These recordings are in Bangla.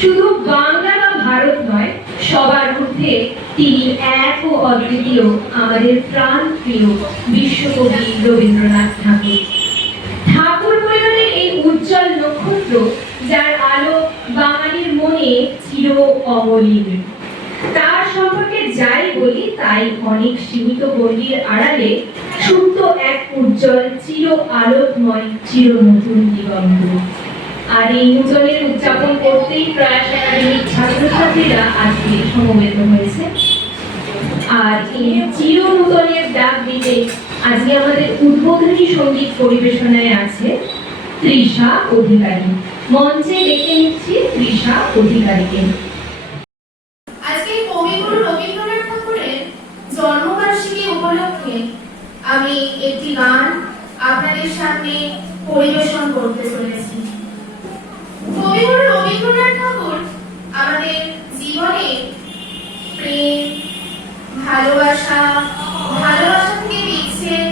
শুধু বাংলা বা ভারত নয়, সবার ঊর্ধ্বে তিনি এক ও অদ্বিতীয় আমাদের প্রাণ প্রিয় বিশ্বকবি রবীন্দ্রনাথ ঠাকুর। ঠাকুর পরিবারের এই উজ্জ্বল নক্ষত্র, যার আলো বাঙালির মনে অমলিন। তার সম্পর্কে যাই বলি, তাই অনেক সীমিত আড়ালে সুপ্ত এক উজ্জ্বল চির আলোকময় চির নতুন আর এই নূতনের উদযাপন করতেই ছাত্রছাত্রীরা আজকে সমবেত হয়েছে। আর এই চির নূতনের ডাক দিতে আজকে আমাদের উদ্বোধনী সংগীত পরিবেশনায় আছে তৃষা অধিকারী। মঞ্চে ডেকে নিচ্ছি তৃষা অধিকারীকে। আজকে কবিগুরু রবীন্দ্রনাথ ঠাকুরের জন্মবার্ষিকী উপলক্ষে আমি একটি গান আপনাদের সামনে পরিবেশন করতে চলেছি। কবিগুরু রবীন্দ্রনাথ ঠাকুর আমাদের জীবনে প্রেম, ভালোবাসা ভালোবাসা থেকে বিচ্ছেদ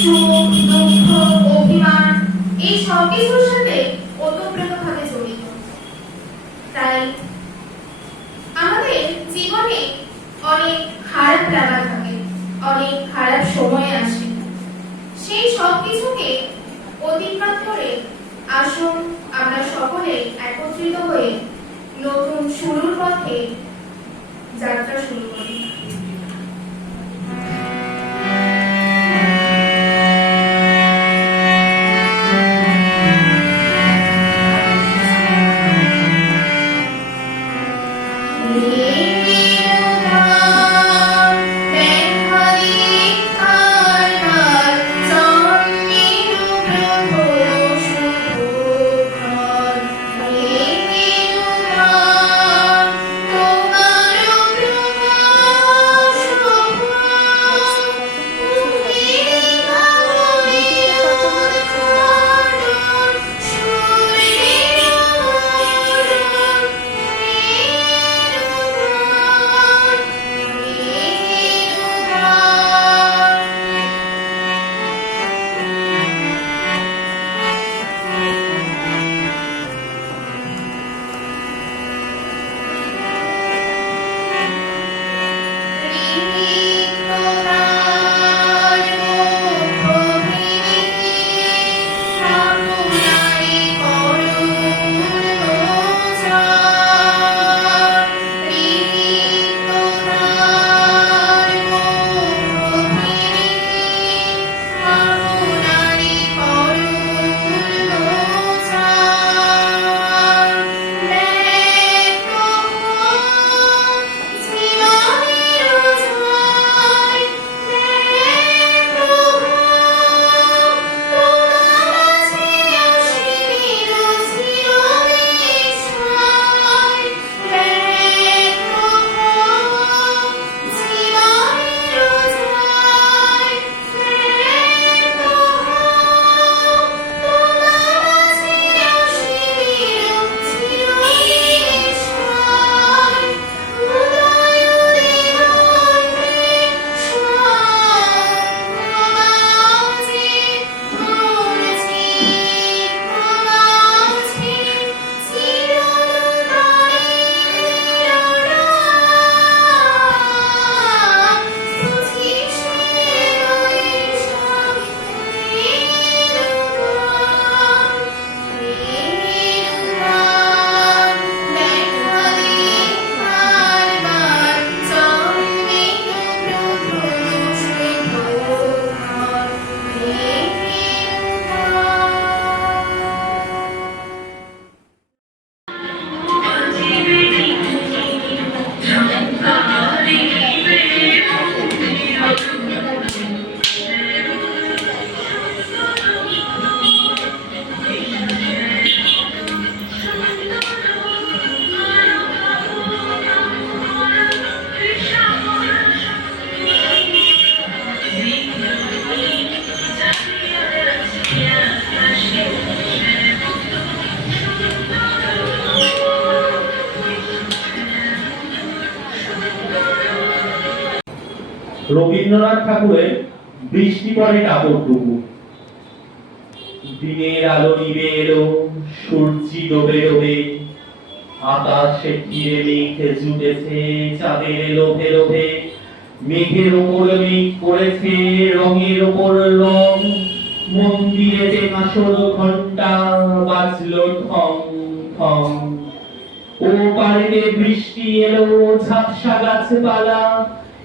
সুখ, দুঃখ, অভিমান এই সব কিছুর সাথে ওতপ্রোতভাবে জড়িত। তাই আমাদের জীবনে অনেক খারাপ লাগা থাকে, অনেক খারাপ সময় আসে। সেই সব কিছুকে করে আসুন আমরা সকলে একত্রিত হয়ে নতুন শুরুর পথে যাত্রা শুরু করি। রবীন্দ্রনাথ ঠাকুরের বৃষ্টি পড়ে টাপরটুকু দিনের আলো নিবে এলো, সূর্যি ডোবে ডোবে। আকাশে ঘিরে মেঘ জুটেছে, চাঁদের লোভে লোভে। মেঘের ওপর মেঘ করেছে, রঙের ওপর রং। মন্দিরেতে কাসর ঘণ্টা বাজলো ঠং ঠং ও পারেতে বৃষ্টি এলো, ঝাপসা গাছপালা।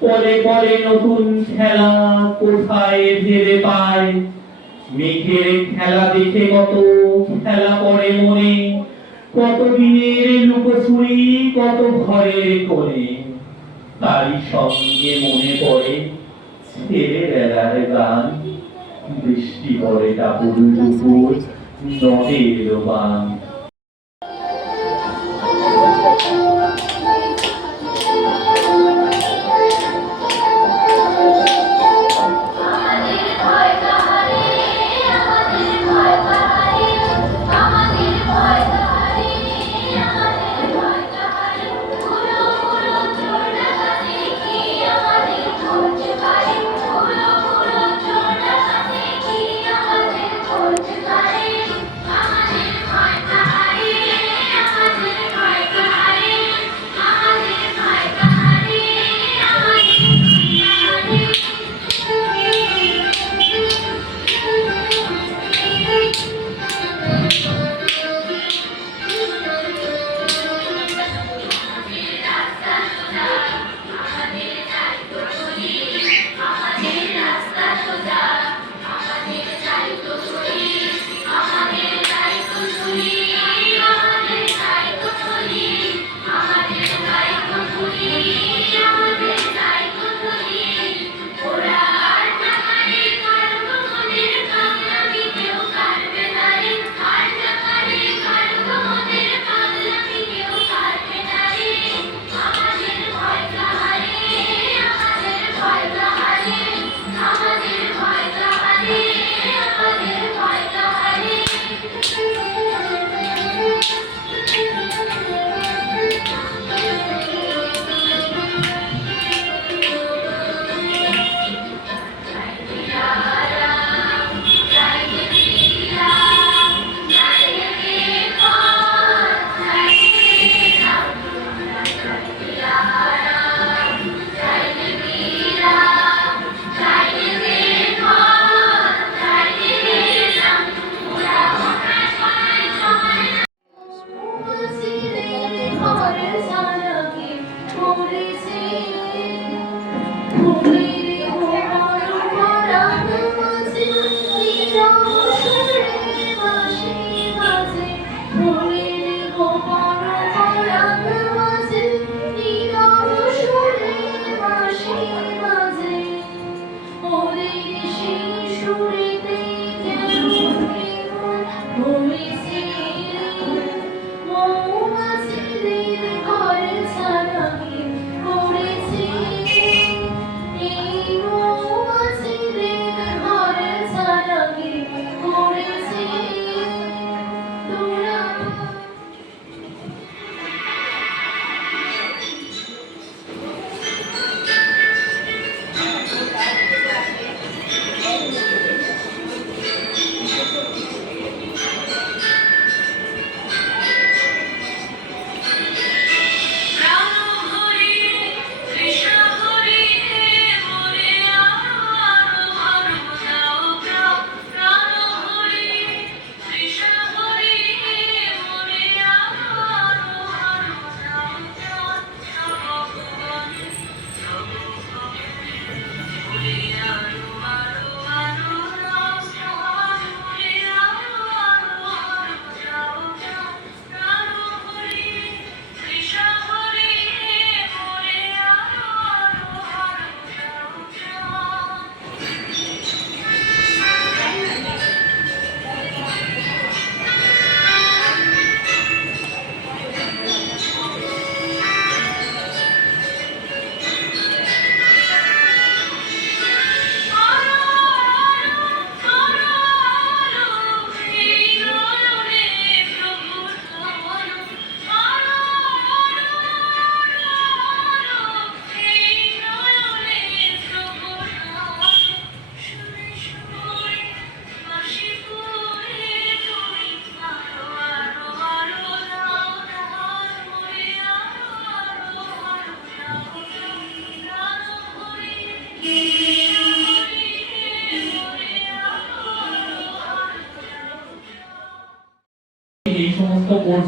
পরে পরে নতুন খেলা কোথায় ভেবে পায়? মেঘের খেলা দেখে কত খেলা পড়ে মনে। কত দিনের লুকোচুরি কত ঘরের কোণে। তারই সঙ্গে মনে পড়ে ছেলেবেলার গান। বৃষ্টি পড়ে টাপুর টুপুর নদের বান।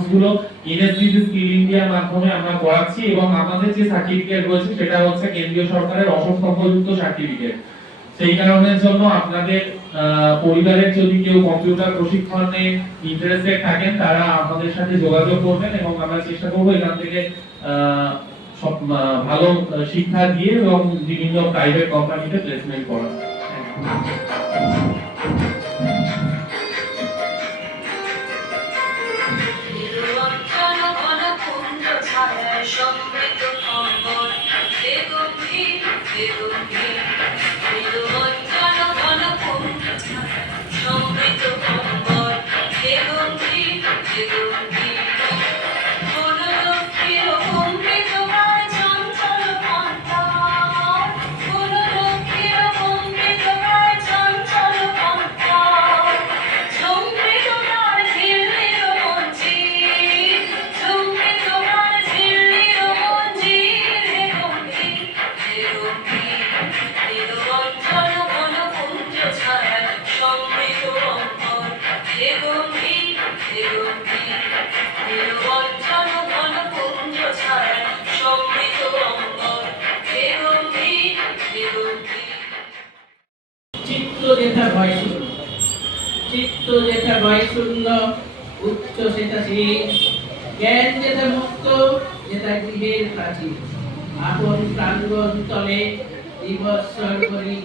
কোর্সগুলো এনএসডিসি স্কিল ইন্ডিয়ার মাধ্যমে আমরা করাচ্ছি এবং আমাদের যে সার্টিফিকেট রয়েছে সেটা হচ্ছে কেন্দ্রীয় সরকারের অসম অসম্পর্কযুক্ত সার্টিফিকেট সেই কারণের জন্য আপনাদের পরিবারের যদি কেউ কম্পিউটার প্রশিক্ষণে ইন্টারেস্টেড থাকেন, তারা আমাদের সাথে যোগাযোগ করবেন এবং আমরা চেষ্টা করব এখান থেকে সব ভালো শিক্ষা দিয়ে এবং বিভিন্ন প্রাইভেট কোম্পানিতে প্লেসমেন্ট করা যেথা ভয় শূন্য। চিত্ত যেথা ভয় শূন্য, উচ্চ সেটা শীল জ্ঞান যেথা মুক্ত যেথা গৃহের প্রাচীর আপন প্রাঙ্গণ তলে দিবৎসর করি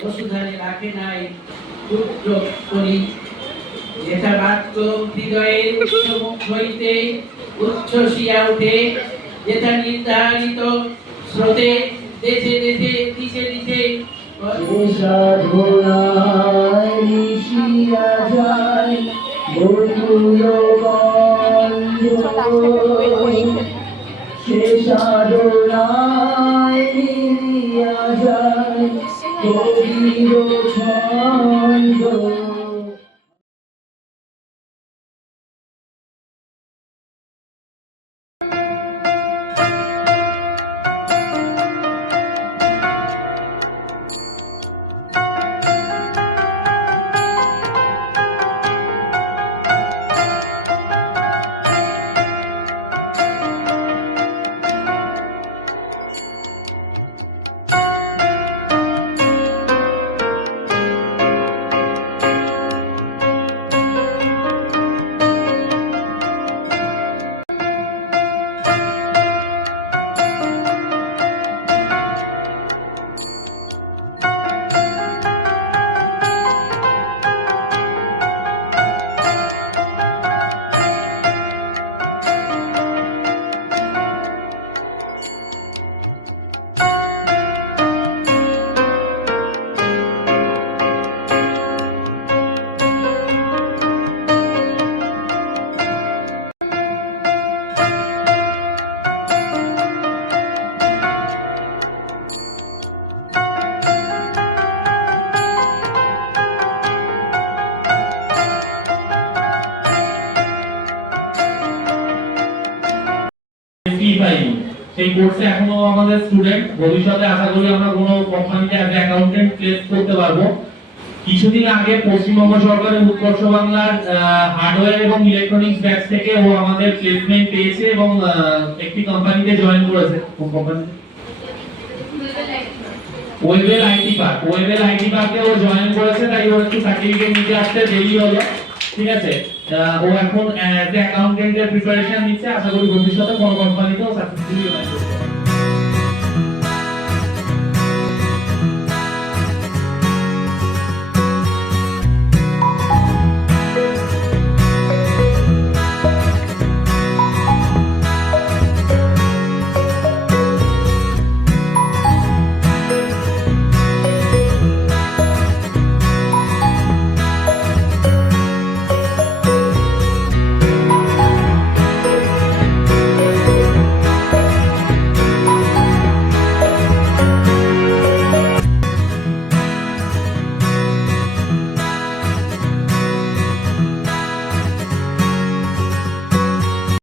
বসুধারে রাখে নাই দুর্যোগ করি যেথা বাক্য হৃদয়ের উচ্চ মুখ হইতে উচ্ছ্বসিয়া উঠে যেথা নির্ধারিত স্রোতে দেশে দেশে দিশে দিশে সে সাধনায় যায় কোর্সে এখনও আমাদের স্টুডেন্ট ভবিষ্যতে আশা করি আমরা কোনো কোম্পানিতে অ্যাজ অ্যাকাউন্টেন্ট প্লেস করতে পারব। কিছুদিন আগে পশ্চিমবঙ্গ সরকারের উৎকর্ষ বাংলার হার্ডওয়্যার এবং ইলেকট্রনিক্স ব্যাচ থেকে ও আমাদের প্লেসমেন্ট পেয়েছে এবং একটি কোম্পানিতে জয়েন করেছে। কোন company Webel IT park Webel IT পার্কে ও জয়েন করেছে, তাই ওর একটু সার্টিফিকেট নিতে আসতে দেরি হলো। ঠিক আছে? ও এখন যে অ্যাকাউন্টেন্টের প্রিপারেশন নিচ্ছে আশা করি ভবিষ্যতে কোনো কোম্পানিতেও সাকসেসফুলি